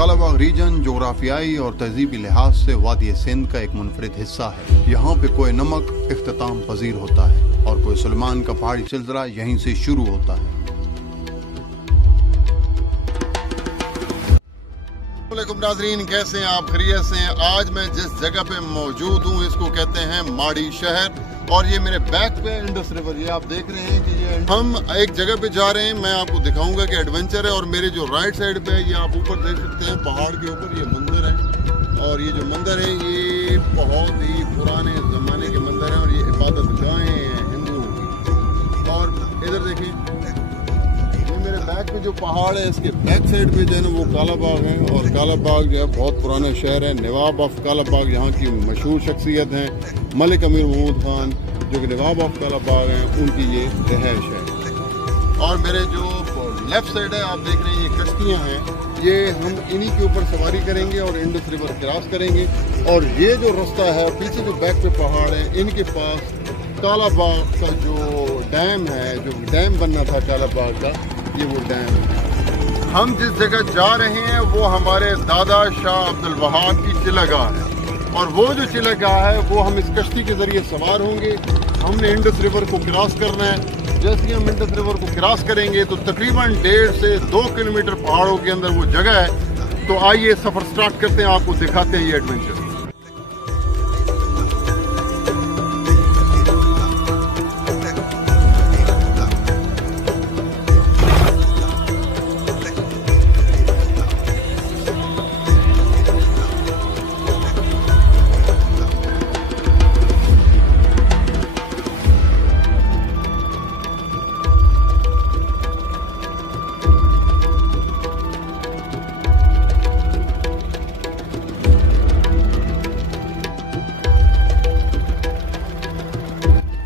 Kalabagh reason जोग्राफियाई और तहजीबी लिहाज से वादी सिंध का एक मुनफरिद हिस्सा है। यहाँ पे कोई नमक इख्तिताम पजीर होता है और कोई सुलेमान का पहाड़ी सिलसिला यहीं से शुरू होता है। नाज़रीन, कैसे हैं आप? खैरियत से हैं? आज मैं जिस जगह पे मौजूद हूँ इसको कहते हैं माड़ी शहर और ये मेरे बैक पे इंडस रिवर, ये आप देख रहे हैं कि ये हम एक जगह पे जा रहे हैं। मैं आपको दिखाऊंगा कि एडवेंचर है और मेरे जो राइट साइड पे है ये आप ऊपर देख सकते हैं, पहाड़ के ऊपर ये मंदिर है और ये जो मंदिर है ये बहुत ही पुराने ज़माने के मंदिर हैं और ये इबादत गाहें हैं हिंदुओं की। और इधर देखिए मेरे बैक पे जो पहाड़ है इसके बैक साइड पे जो है ना वो कालाबाग है और कालाबाग जो है बहुत पुराना शहर है। नवाब ऑफ कालाबाग यहाँ की मशहूर शख्सियत हैं। मलिक अमीर महमूद खान जो कि नवाब ऑफ कालाबाग हैं, उनकी ये रिहाइश है। और मेरे जो लेफ्ट साइड है आप देख रहे हैं ये कश्तियाँ हैं, ये हम इन्हीं के ऊपर सवारी करेंगे और इंडस रिवर क्रॉस करेंगे। और ये जो रास्ता है पीछे जो बैक पे पहाड़ है इनके पास कालाबाग का जो डैम है, जो डैम बनना था कालाबाग का, ये वो डैम है। हम जिस जगह जा रहे हैं वो हमारे दादा शाह अब्दुल वहाब की चिलागाह है और वो जो चिलागाह है वो हम इस कश्ती के जरिए सवार होंगे। हमने इंडस रिवर को क्रॉस करना है। जैसे ही हम इंडस रिवर को क्रॉस करेंगे तो तकरीबन 1.5 से 2 किलोमीटर पहाड़ों के अंदर वो जगह है। तो आइए सफर स्टार्ट करते हैं, आपको दिखाते हैं ये एडवेंचर।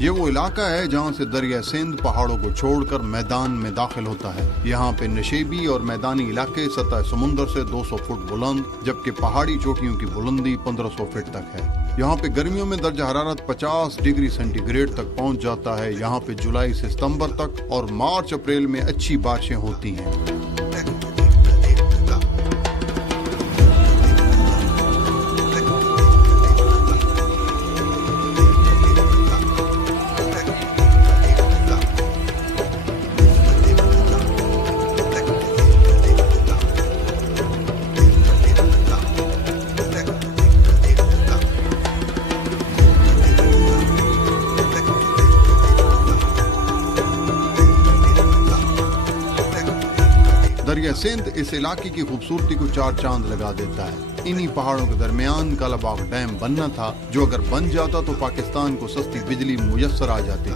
ये वो इलाका है जहाँ से दरिया सिंध पहाड़ों को छोड़कर मैदान में दाखिल होता है। यहाँ पे नशेबी और मैदानी इलाके सतह समुंदर से 200 फुट बुलंद, जबकि पहाड़ी चोटियों की बुलंदी 1500 फीट तक है। यहाँ पे गर्मियों में दर्जा हरारत 50 डिग्री सेंटीग्रेड तक पहुँच जाता है। यहाँ पे जुलाई से सितंबर तक और मार्च अप्रैल में अच्छी बारिशें होती हैं। दरिया सिंध इस इलाके की खूबसूरती को 4 चांद लगा देता है। इन्हीं पहाड़ों के दरमियान कालाबाग डैम बनना था, जो अगर बन जाता तो पाकिस्तान को सस्ती बिजली मुयस्सर आ जाती।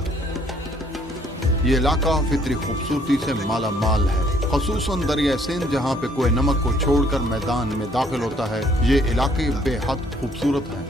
ये इलाका फितरी खूबसूरती से माला माल है, खसूसन दरिया सिंध जहाँ पे कोई नमक को छोड़कर मैदान में दाखिल होता है। ये इलाके बेहद खूबसूरत हैं।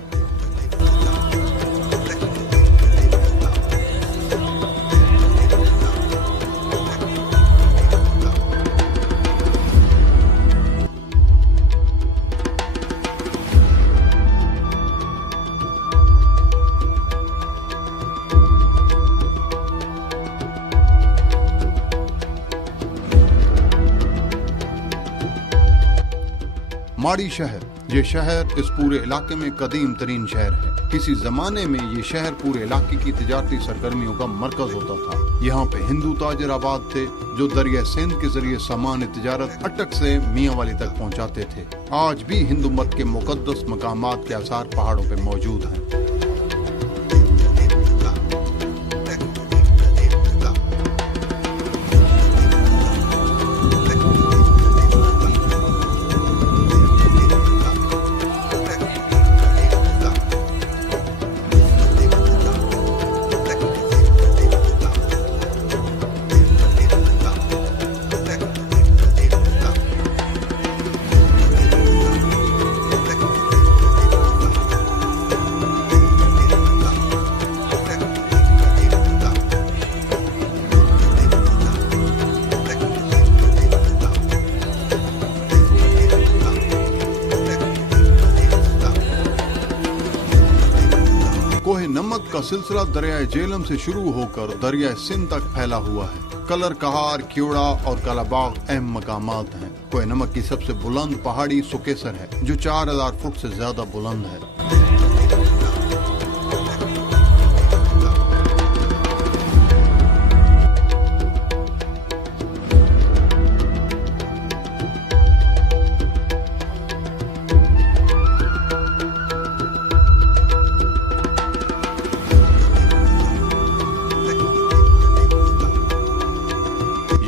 माड़ी शहर, ये शहर इस पूरे इलाके में कदीम तरीन शहर है। किसी जमाने में ये शहर पूरे इलाके की तिजारती सरगर्मियों का मरकज होता था। यहाँ पे हिंदू ताजिर आबाद थे जो दरिया सिंध के जरिए सामान तिजारत अटक से मियाँ वाली तक पहुँचाते थे। आज भी हिंदू मत के मुकद्दस मकामात के आसार पहाड़ों पे मौजूद हैं। इसका सिलसिला दरियाए जेलम से शुरू होकर दरियाए सिंध तक फैला हुआ है। कलर कहार, क्योड़ा और कालाबाग अहम मकामात हैं। कोह नमक की सबसे बुलंद पहाड़ी सुकेसर है जो 4000 फुट से ज्यादा बुलंद है।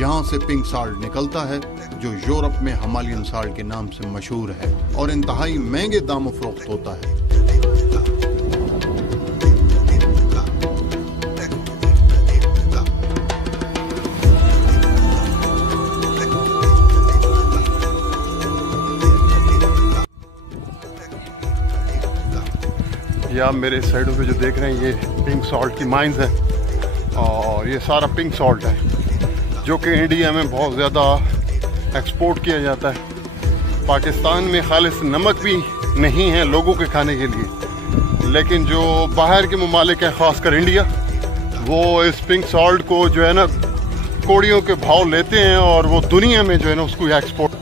यहाँ से पिंक साल्ट निकलता है जो यूरोप में हिमालयन साल्ट के नाम से मशहूर है और इंतहाई महंगे दामों फरोख्त होता है। ये आप मेरे साइडों पे जो देख रहे हैं ये पिंक सॉल्ट की माइंस है और ये सारा पिंक सॉल्ट है जो कि इंडिया में बहुत ज़्यादा एक्सपोर्ट किया जाता है। पाकिस्तान में खालिस नमक भी नहीं है लोगों के खाने के लिए, लेकिन जो बाहर के ममालिक हैं ख़ासकर इंडिया, वो इस पिंक सॉल्ट को जो है ना कौड़ियों के भाव लेते हैं और वो दुनिया में जो है ना उसको एक्सपोर्ट।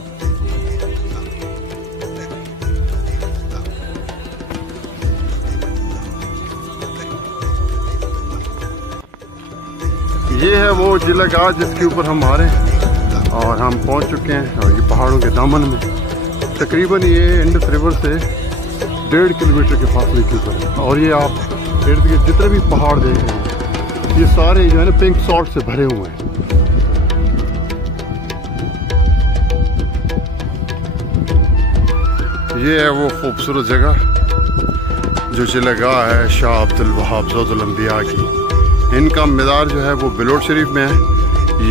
ये है वो जिला गाह जिसके ऊपर हम आ रहे हैं और हम पहुंच चुके हैं और ये पहाड़ों के दामन में तकरीबन ये इंडस रिवर से 1.5 किलोमीटर के फासले के ऊपर है। और ये आप इर्द गिर्द जितने भी पहाड़ देख रहे हैं ये सारे जो है ना पिंक सॉल्ट से भरे हुए हैं। ये है वो खूबसूरत जगह जो जिला गाह है शाह अब्दुल वहाब ज़ौदुल अंबिया की। इनका मज़ार जो है वो बिलोट शरीफ में है।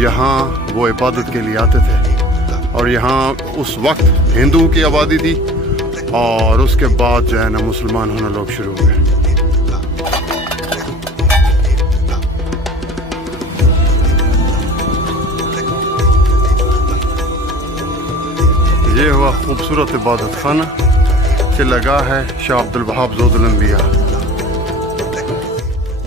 यहाँ वो इबादत के लिए आते थे और यहाँ उस वक्त हिंदुओं की आबादी थी और उसके बाद जो है ना मुसलमान होना लोग शुरू हो गए। ये हुआ खूबसूरत इबादत खाना से लगा है शाह अब्दुल वहाब ज़ौदुल अंबिया।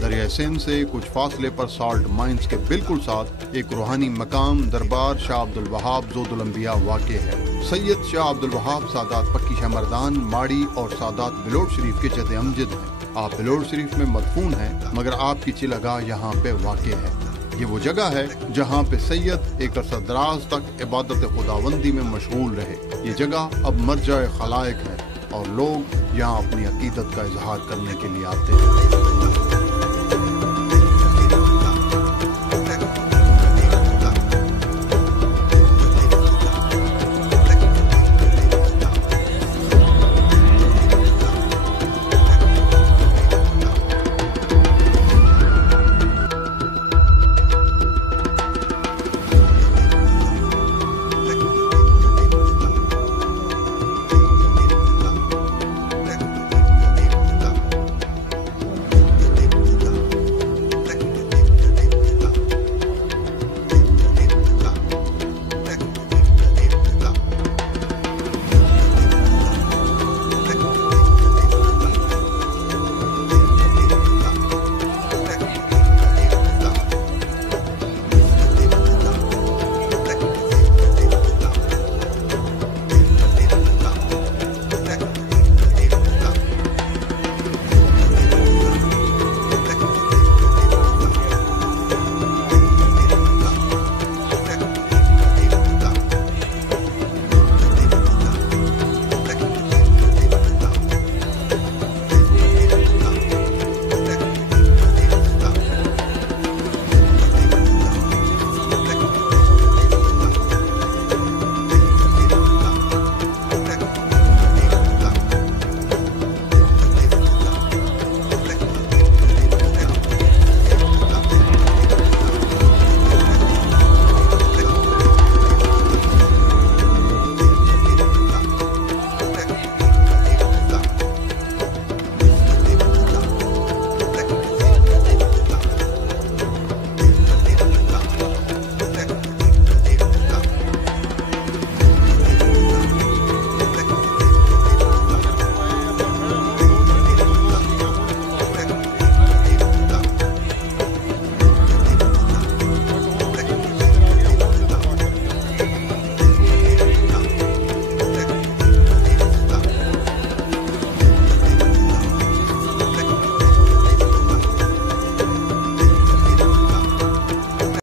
दरिया सिंध से कुछ फासले पर साल्ट माइंस के बिल्कुल साथ एक रूहानी मकाम दरबार शाह अब्दुल वहाब ज़ौदुल अंबिया वाक़ है। सैयद शाह अब्दुल वहाब सादात पक्की शमरदान माड़ी और सादात बिलोट शरीफ के जद अमजद हैं। आप बिलोट शरीफ में मदफून हैं मगर आपकी चिलगाह यहाँ पे वाक़ है। ये वो जगह है जहाँ पे सैयद एक अरसा दराज तक इबादत खुदावंदी में मशगूल रहे। ये जगह अब मरजा खलाइक है और लोग यहाँ अपनी अकीदत का इजहार करने के लिए आते हैं।